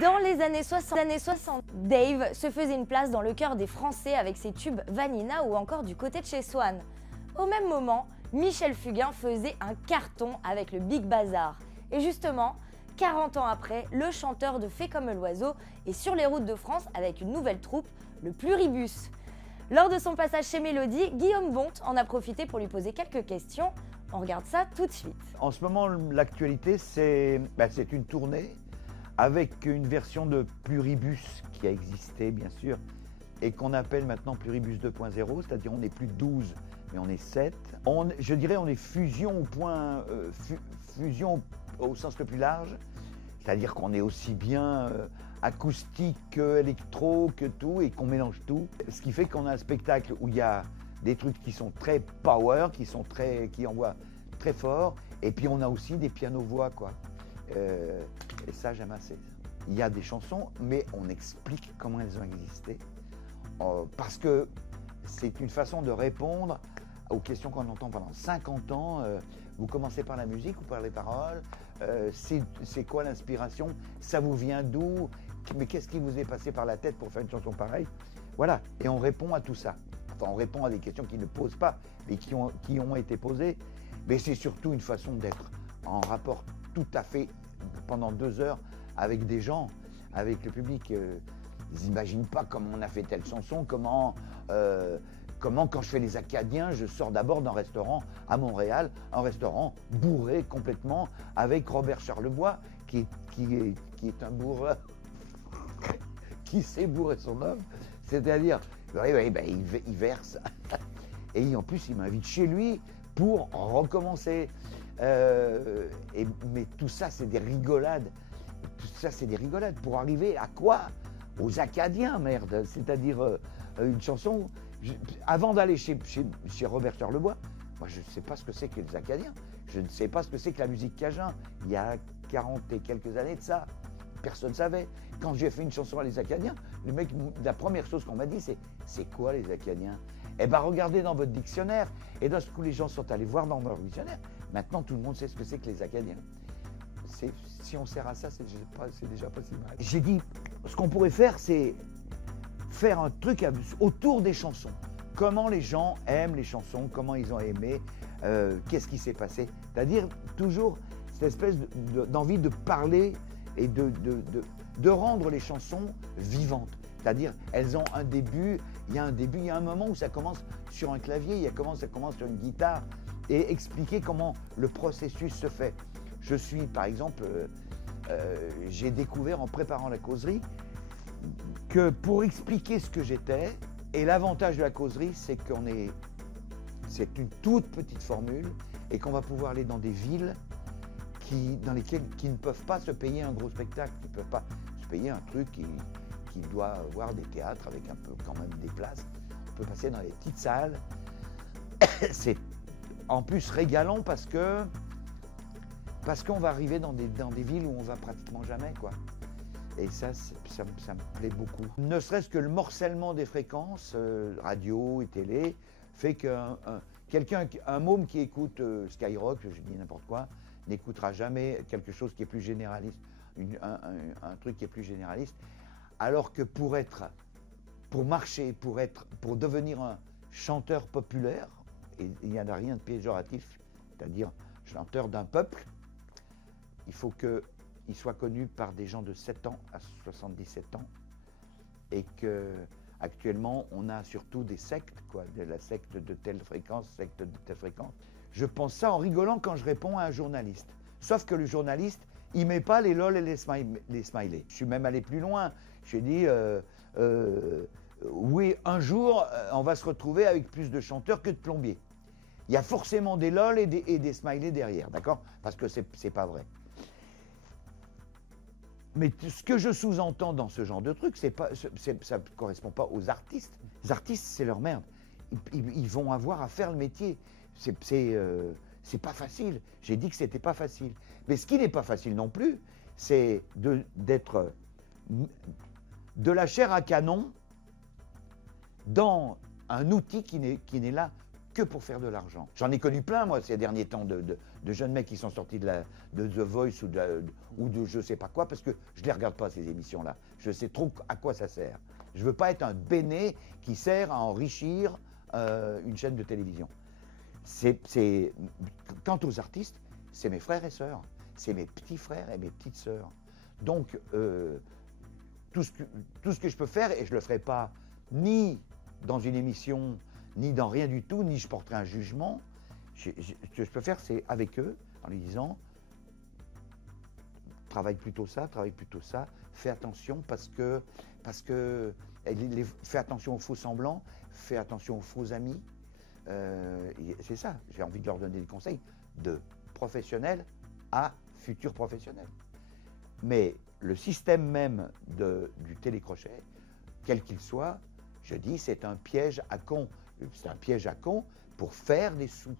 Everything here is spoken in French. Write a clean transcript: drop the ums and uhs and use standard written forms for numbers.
Dans les années 60, Dave se faisait une place dans le cœur des Français avec ses tubes Vanina ou encore Du côté de chez Swan. Au même moment, Michel Fugain faisait un carton avec le Big Bazar. Et justement, 40 ans après, le chanteur de Fais comme l'oiseau est sur les routes de France avec une nouvelle troupe, le Pluribus. Lors de son passage chez Mélodie, Guillaume Bonte en a profité pour lui poser quelques questions. On regarde ça tout de suite. En ce moment, l'actualité, c'est une tournée avec une version de Pluribus qui a existé, bien sûr, et qu'on appelle maintenant Pluribus 2.0, c'est-à-dire on n'est plus 12, mais on est 7. Je dirais on est fusion fusion au sens le plus large, c'est-à-dire qu'on est aussi bien acoustique que électro, que tout, et qu'on mélange tout. Ce qui fait qu'on a un spectacle où il y a des trucs qui sont très power, qui envoient très fort, et puis on a aussi des pianos-voix, quoi. Et ça, j'aime assez. Il y a des chansons, mais on explique comment elles ont existé, parce que c'est une façon de répondre aux questions qu'on entend pendant 50 ans. Vous commencez par la musique ou par les paroles? C'est quoi l'inspiration? Ça vous vient d'où? Mais qu'est-ce qui vous est passé par la tête pour faire une chanson pareille? Voilà, et on répond à tout ça. Enfin, on répond à des questions qui ne posent pas, mais qui ont été posées. Mais c'est surtout une façon d'être en rapport tout à fait pendant 2 heures avec des gens, avec le public. Ils n'imaginent pas comment on a fait telle chanson, comment quand je fais les Acadiens, je sors d'abord d'un restaurant à Montréal, un restaurant bourré complètement, avec Robert Charlebois, qui est un bourreur, qui sait bourrer son homme, c'est-à-dire, il verse, et en plus il m'invite chez lui pour recommencer. Mais tout ça, c'est des rigolades. Tout ça, c'est des rigolades. Pour arriver à quoi? Aux Acadiens, merde. C'est-à-dire une chanson. Avant d'aller chez Robert Charlebois, moi, je ne sais pas ce que c'est que les Acadiens. Je ne sais pas ce que c'est que la musique cajun. Il y a 40 et quelques années de ça. Personne ne savait. Quand j'ai fait une chanson à les Acadiens, le mec, la première chose qu'on m'a dit, c'est quoi les Acadiens? Eh bien, regardez dans votre dictionnaire. Et d'un coup, les gens sont allés voir dans leur dictionnaire. Maintenant, tout le monde sait ce que c'est que les Acadiens. Si on sert à ça, c'est déjà pas si mal. J'ai dit, ce qu'on pourrait faire, c'est faire un truc autour des chansons. Comment les gens aiment les chansons, comment ils ont aimé, qu'est-ce qui s'est passé. C'est-à-dire toujours cette espèce d'envie de parler et de rendre les chansons vivantes. C'est-à-dire, elles ont un début, il y a un moment où ça commence sur un clavier, ça commence sur une guitare, et expliquer comment le processus se fait. Je suis, par exemple, j'ai découvert en préparant la causerie que pour expliquer ce que j'étais, et l'avantage de la causerie, c'est c'est une toute petite formule, et qu'on va pouvoir aller dans des villes qui ne peuvent pas se payer un gros spectacle, qui ne peuvent pas se payer un truc qui doit avoir des théâtres avec un peu quand même des places. On peut passer dans les petites salles. C'est en plus régalant parce qu'on va arriver dans des villes où on va pratiquement jamais, quoi. Et ça me plaît beaucoup. Ne serait-ce que le morcellement des fréquences, radio et télé, fait qu'un môme qui écoute Skyrock, je dis n'importe quoi, n'écoutera jamais quelque chose qui est plus généraliste, un truc qui est plus généraliste. Alors que pour devenir un chanteur populaire, et il n'y en a rien de péjoratif, c'est-à-dire chanteur d'un peuple, il faut qu'il soit connu par des gens de 7 ans à 77 ans, et qu'actuellement on a surtout des sectes, quoi, de la secte de telle fréquence, secte de telle fréquence. Je pense ça en rigolant quand je réponds à un journaliste. Sauf que le journaliste, il ne met pas les lol et les smileys. Je suis même allé plus loin. J'ai dit, oui, un jour, on va se retrouver avec plus de chanteurs que de plombiers. Il y a forcément des lol et des smileys derrière, d'accord? Parce que c'est pas vrai. Mais ce que je sous-entends dans ce genre de truc, ça ne correspond pas aux artistes. Les artistes, c'est leur merde. Ils vont avoir à faire le métier. C'est pas facile. J'ai dit que c'était pas facile. Mais ce qui n'est pas facile non plus, c'est d'être de la chair à canon dans un outil qui n'est là que pour faire de l'argent. J'en ai connu plein, moi, ces derniers temps, de jeunes mecs qui sont sortis de The Voice ou de je sais pas quoi, parce que je ne les regarde pas, ces émissions-là. Je sais trop à quoi ça sert. Je ne veux pas être un béné qui sert à enrichir une chaîne de télévision. Quant aux artistes, c'est mes frères et sœurs, c'est mes petits frères et mes petites sœurs. Donc, tout ce que je peux faire, et je ne le ferai pas ni dans une émission, ni dans rien du tout, ni je porterai un jugement, ce que je peux faire, c'est avec eux, en lui disant, travaille plutôt ça, fais attention parce que fais attention aux faux semblants, fais attention aux faux amis. C'est ça, j'ai envie de leur donner des conseils de professionnels à futurs professionnels. Mais le système même du télécrochet, quel qu'il soit, je dis, c'est un piège à con. C'est un piège à con pour faire des sous.